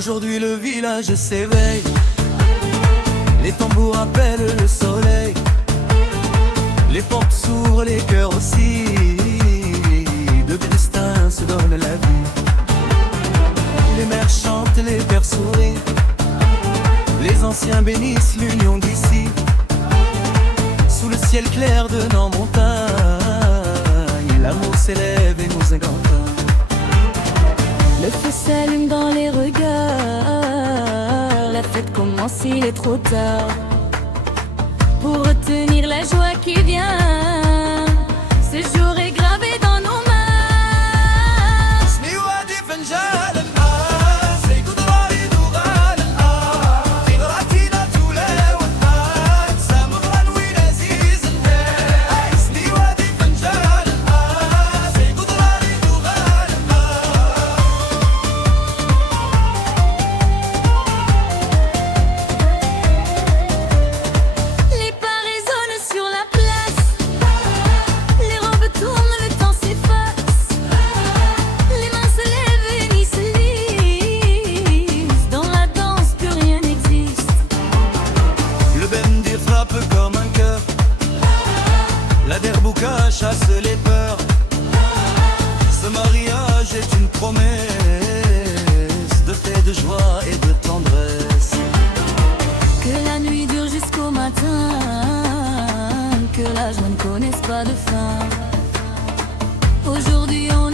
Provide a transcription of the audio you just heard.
Aujourd'hui le village s'éveille, les tambours appellent le soleil, les portes s'ouvrent, les cœurs aussi, de destin se donne la vie. Les mères chantent, les pères sourient, les anciens bénissent l'union d'ici. Sous le ciel clair de nos montagnes, l'amour s'élève et nous incantonne. Le feu s'allume dans les regards, la fête commence, il est trop tard pour retenir la joie qui vient. Ce jour est gravé dans nos mains. Comme un cœur, la derbouka chasse les peurs. Ce mariage est une promesse de paix, de joie et de tendresse. Que la nuit dure jusqu'au matin, que la joie ne connaisse pas de fin. Aujourd'hui on